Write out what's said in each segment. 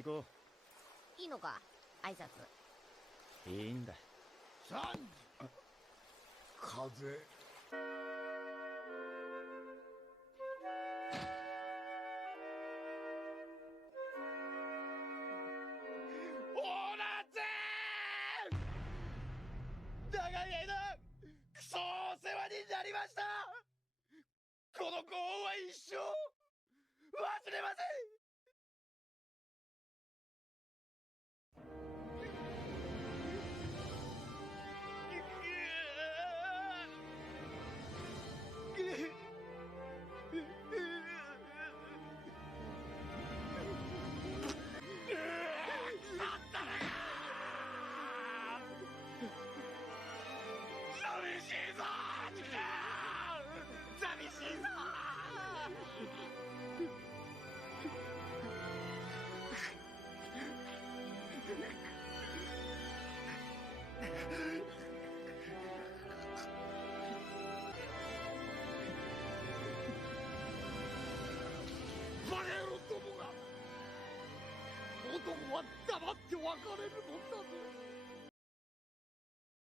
に行こいいのか挨拶。う。いいんだ。サンジ風。オーナーぜー長い間クソお世話になりました。このご恩は一生忘れません。寂しいぞ寂しいぞ。バレロどもが男は黙って別れるもんだぜ。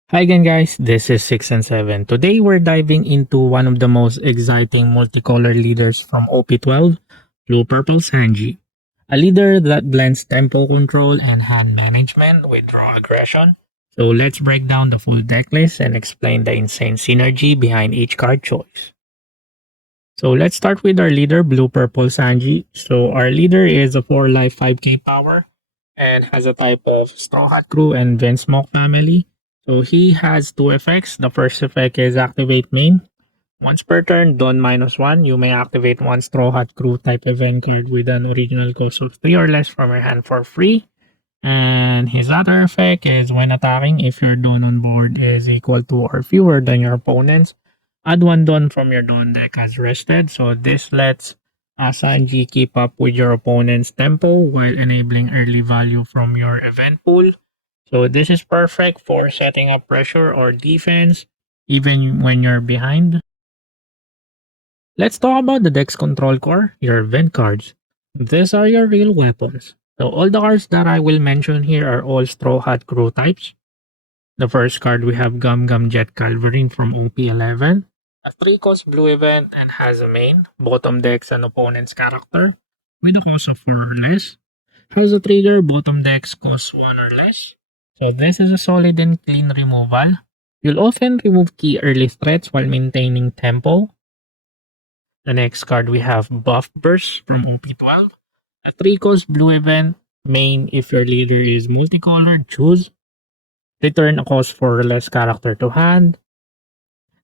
Hi again guys, this is 6 and 7. Today we're diving into one of the most exciting multicolor leaders from OP12, Blue Purple Sanji. A leader that blends tempo control and hand management with raw aggression. So let's break down the full deck list and explain the insane synergy behind each card choice. So let's start with our leader, Blue Purple Sanji. So our leader is a 4-life 5k power and has a type of Straw Hat Crew and Vinsmoke family. So he has two effects. The first effect is activate main. Once per turn, Dawn -1, you may activate one Straw Hat Crew type event card with an original cost of 3 or less from your hand for free. And his other effect is when attacking, if your Dawn on board is equal to or fewer than your opponent's, add one Dawn from your Dawn deck as rested. So this lets Sanji keep up with your opponent's tempo while enabling early value from your event pool. So this is perfect for setting up pressure or defense, even when you're behind. Let's talk about the deck's control core, your event cards. These are your real weapons. So all the cards that I will mention here are all Straw Hat Crew types. The first card we have Gum Gum Jet Culverin from OP11. A 3-cost blue event and has a main, bottom decks an opponent's character with a cost of 4 or less. Has a trigger, bottom decks cost 1 or less. So this is a solid and clean removal. You'll often remove key early threats while maintaining tempo. The next card we have Buff Burst from OP12. A 3-cost blue event, main if your leader is multicolored, choose. Return a cost 4 or less character to hand.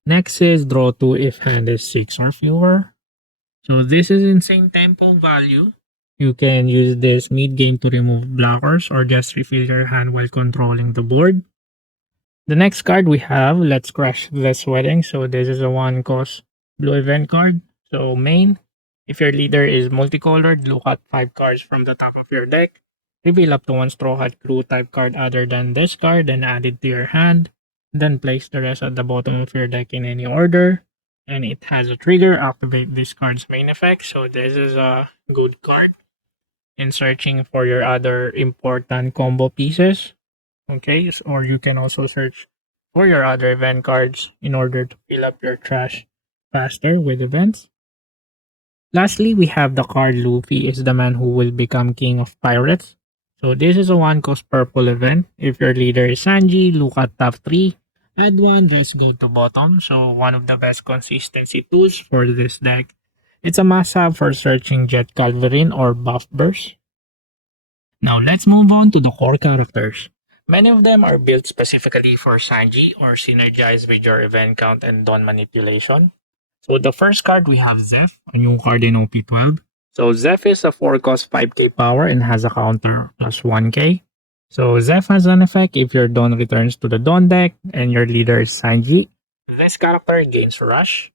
Next is draw 2 if hand is 6 or fewer. So this is insane tempo value. You can use this mid-game to remove blockers or just refill your hand while controlling the board. The next card we have, Let's Crash This Wedding. So this is a 1-cost blue event card. So main, if your leader is multicolored, look at 5 cards from the top of your deck. Reveal up to 1 Straw Hat Crew type card other than this card and add it to your hand. Then place the rest at the bottom of your deck in any order. And it has a trigger, activate this card's main effect. So this is a good card in searching for your other important combo pieces. Okay, or you can also search for your other event cards in order to fill up your trash faster with events. Lastly, we have the card Luffy is the man who will become king of pirates. So this is a 1-cost purple event. If your leader is Sanji, look at top 3. Add 1, let's go to bottom. So one of the best consistency tools for this deck. It's a must-have for searching Jet Culverin or Buff Burst. Now let's move on to the core characters. Many of them are built specifically for Sanji or synergize with your event count and Dawn manipulation. So the first card we have Zeff, a new card in OP12. So Zeff is a 4-cost 5k power and has a counter plus 1k. So Zeff has an effect if your Dawn returns to the Dawn deck and your leader is Sanji. This character gains Rush.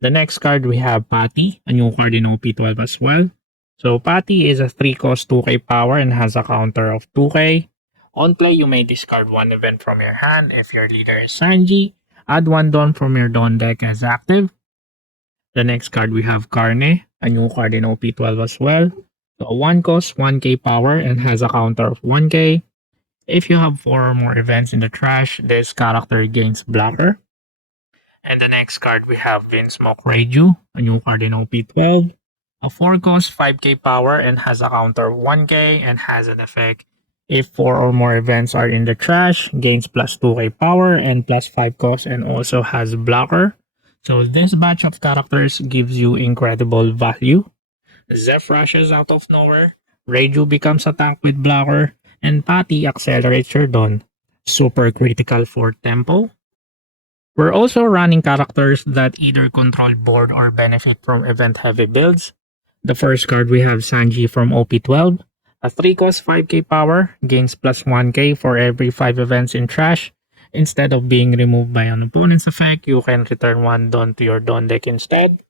The next card we have Patty, a new card in OP12 as well. So Patty is a 3-cost 2k power and has a counter of 2k. On play, you may discard one event from your hand if your leader is Sanji. Add one Dawn from your Dawn deck as active. The next card we have Carne, a new card in OP12 as well. So 1 costs 1k power and has a counter of 1k. If you have 4 or more events in the trash, this character gains blocker. And the next card we have Vinsmoke Reiju, a new card in OP12. A 4 costs 5k power and has a counter of 1k and has an effect. If 4 or more events are in the trash, gains plus 2k power and plus 5 cost and also has blocker. So this batch of characters gives you incredible value. Zeff rushes out of nowhere, Reiju becomes a tank with blocker, and Patty accelerates your Dawn. Super critical for tempo. We're also running characters that either control board or benefit from event heavy builds. The first card we have Sanji from OP12. A 3 cost 5k power, gains plus 1k for every 5 events in trash. Instead of being removed by an opponent's effect, you can return 1 Dawn to your Dawn deck instead.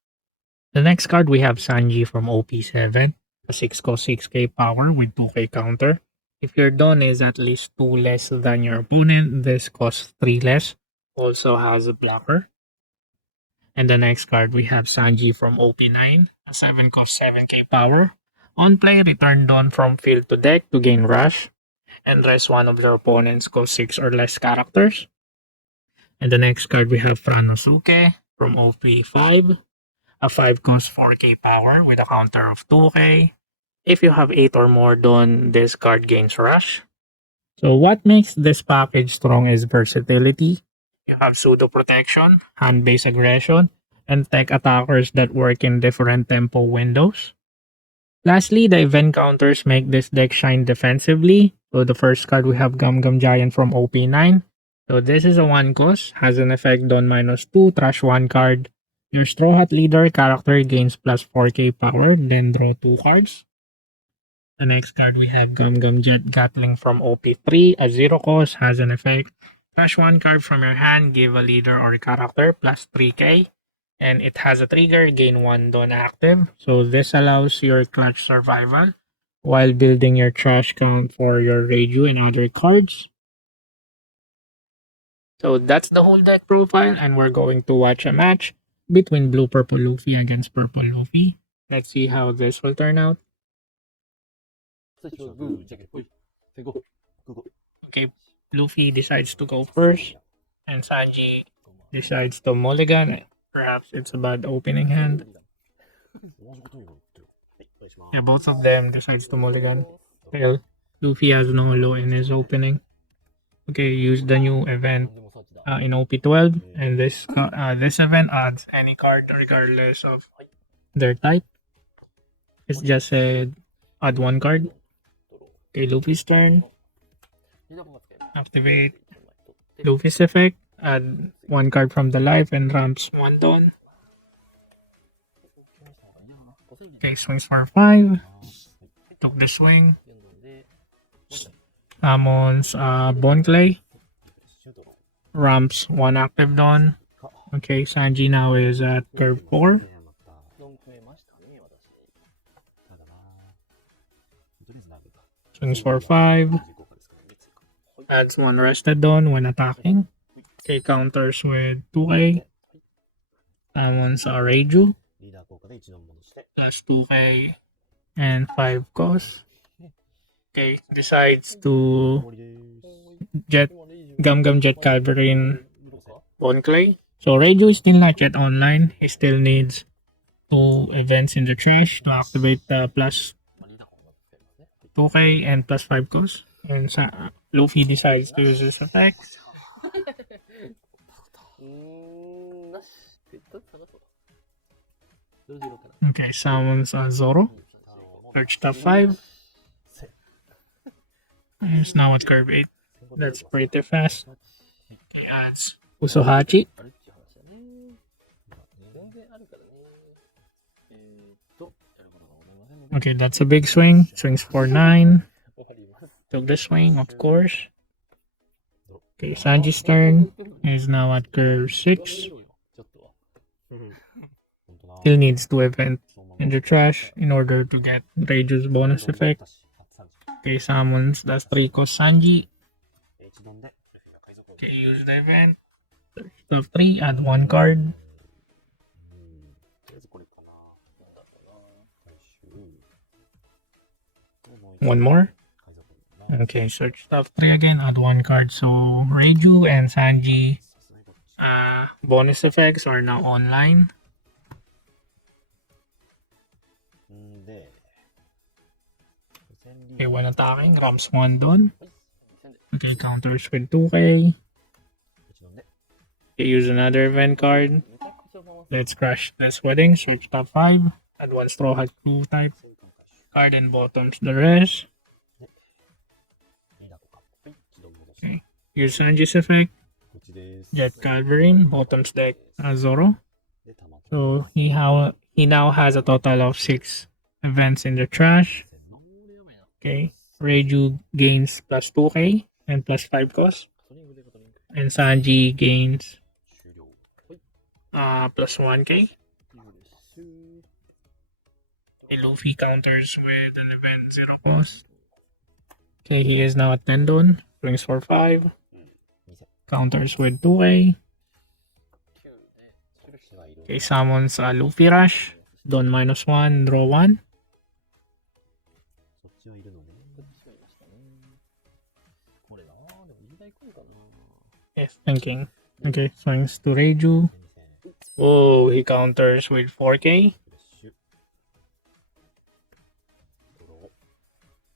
The next card we have Sanji from OP7. A 6 cost 6k power with 2k counter. If your Dawn is at least 2 less than your opponent, this costs 3 less. Also has a blocker. And the next card we have Sanji from OP9. A 7 cost 7k power. On play, return Dawn from field to deck to gain rush. And rest one of the opponent's cost 6 or less characters. And the next card we have Franosuke from OP5. A 5 cost 4k power with a counter of 2k. If you have 8 or more Dawn, this card gains rush. So what makes this package strong is versatility. You have pseudo protection, hand-based aggression, and tech attackers that work in different tempo windows. Lastly, the event counters make this deck shine defensively. So the first card we have Gum Gum Giant from OP9. So this is a 1 cost, has an effect on -2, trash 1 card. Your Straw Hat Leader character gains plus 4k power, then draw 2 cards. The next card we have Gum Gum Jet Gatling from OP3. A 0 cost, has an effect. Trash 1 card from your hand, give a leader or character plus 3k. And it has a trigger, gain 1 Dawn active. So this allows your clutch survival while building your trash count for your Reiju and other cards. So that's the whole deck profile, and we're going to watch a match between Blue Purple Luffy against Purple Luffy. Let's see how this will turn out. Okay, Luffy decides to go first, and Sanji decides to mulligan. Perhaps it's a bad opening hand. Yeah, both of them decides to mulligan. Well, Luffy has no low in his opening. Okay, use the new event in OP12, and this event adds any card regardless of their type. It's just said add 1 card. Okay, Luffy's turn. Activate Luffy's effect. Add 1 card from the life and ramps 1 Dawn. Okay, swings for 5. Took the swing. Summons Bone Clay. Ramps 1 active Dawn. Okay, Sanji now is at curve 4. Swings for 5. Adds 1 rested Dawn when attacking. Okay, counters with 2k. Summons Reiju. Plus 2k and 5 cost. Okay, decides to jet Gum Gum Jet Culverin Bone Clay. So Reiju is still not yet online. He still needs 2 events in the trash to activate the plus 2k and plus 5 cost. And Luffy decides to use this effect. Okay, summons Zoro. Search top 5. It's now at curve 8. That's pretty fast. Okay, adds Usohachi. Okay, that's a big swing. Swings for 9. Took the swing, of course. Okay, Sanji's turn. Is now at curve 6. Still needs to event in the trash in order to get Reiju's bonus effect. Okay, summons that's 3 cost Sanji. Okay, use the event. Top 3, add 1 card. One more. Okay, search top 3 again, add 1 card. So Reiju and Sanji bonus effects are now online. Okay, when attacking, ramps 1 done. Okay, counters with 2k. Okay, use another event card. Let's crash this wedding, switch top 5. Add 1 straw hat 2 type card and bottoms the rest. Okay, use Sanji's effect. Jet Culverin, bottoms deck Zoro. So he now has a total of 6 events in the trash. Okay. Reiju gains plus 2k and plus 5 cost. And Sanji gains plus 1k. Okay, Luffy counters with an event 0 cost. Okay, he is now at Tendon. Swings for 5. Counters with 2k. Okay, summons Luffy Rush. Don -1, draw 1. Yes, thinking. Okay, swings to Reiju. Oh, he counters with 4k.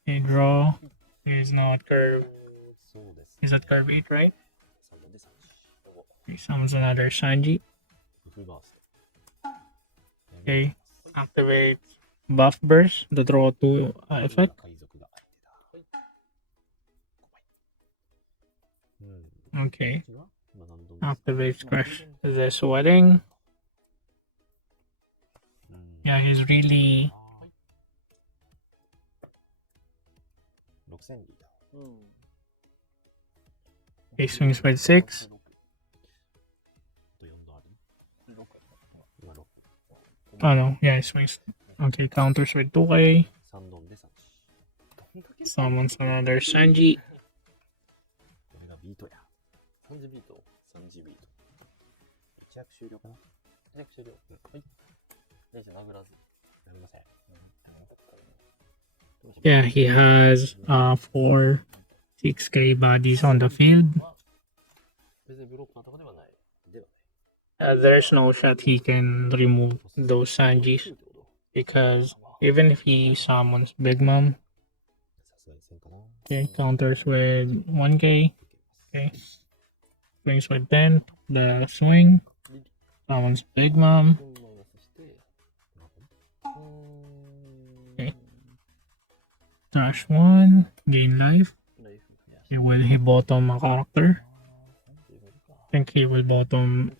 Okay, draw. He's now at curve. He's at curve 8, right? He summons another Sanji. Okay, activate Buff Burst, the draw 2 effect. Okay, activates Crash this wedding. Yeah, he's really... He swings with 6. Oh no, yeah, he swings. Okay, counters with 2k. Summons another Sanji. Yeah, he has 4 6k bodies on the field. There's no shot he can remove those Sanjis because even if he summons Big Mom, okay, counters with 1k, okay, swings with 10, the swing, summons Big Mom, okay, trash 1, gain life. Okay, will he bottom a character? I think he will bottom.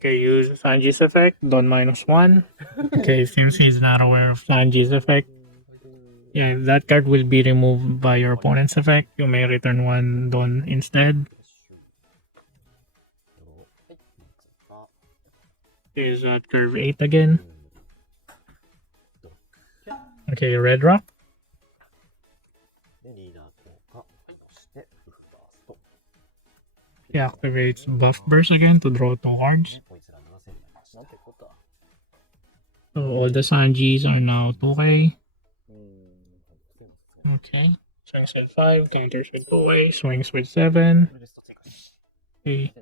Okay, use Sanji's effect, Don -1. Okay, since he's not aware of Sanji's effect, yeah, that card will be removed by your opponent's effect. You may return 1 Don instead. Is at curve 8 again. Okay, Red Rock. He activates Buff Burst again to draw 2 cards. So all the Sanjis are now 2k. Okay. Swings with 5, counters with 2k, swings with 7. Okay.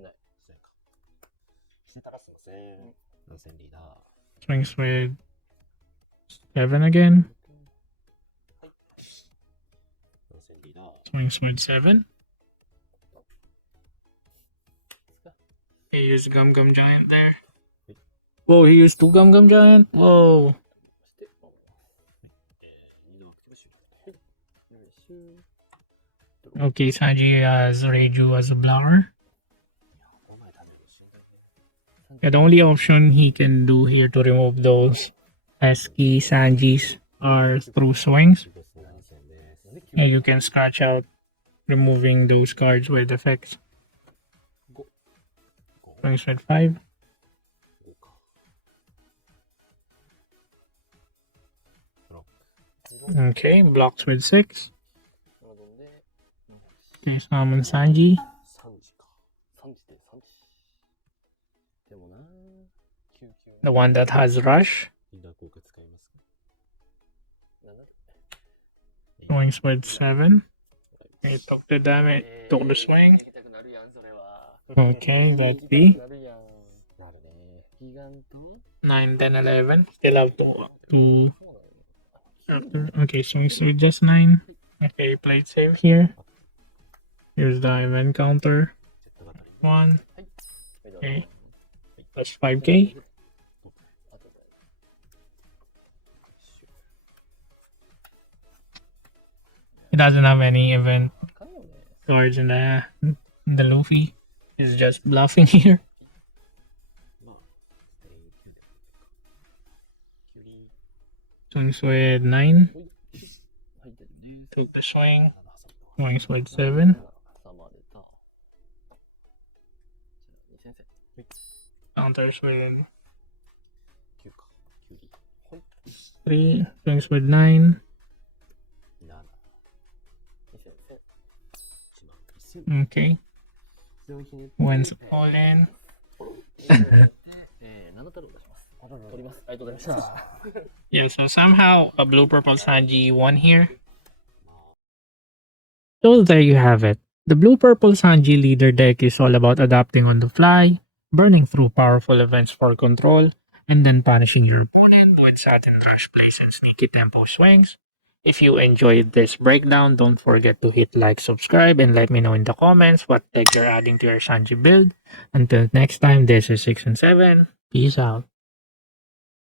Swings with 7 again. Swings with 7. He used Gum Gum Giant there. Whoa, he used 2 Gum Gum Giant? Whoa. Okay, Sanji has Reiju as a blocker. Yeah, the only option he can do here to remove those pesky Sanjis are through swings. Yeah, you can scratch out removing those cards with effects. Swings with 5. Okay, blocks with 6. Okay, summon Sanji. The one that has Rush. Swings with 7. Okay, took the damage, took the swing. Okay, let's see. 9, 10, 11. Still have to after. Okay, swings with just 9. Okay, played save here. Here's the event counter. 1. Okay. Plus 5k. It doesn't have any event cards in the Luffy. He's just bluffing here. Swings with 9. Took the swing. Swings with 7. Counters with 3. Swings with 9. Okay. Wins all in. Yeah, so somehow a blue purple Sanji won here. So there you have it. The blue purple Sanji leader deck is all about adapting on the fly, burning through powerful events for control, and then punishing your opponent with satin rush plays and sneaky tempo swings. If you enjoyed this breakdown, don't forget to hit like, subscribe, and let me know in the comments what deck you're adding to your Sanji build. Until next time, this is 6 and 7. Peace out.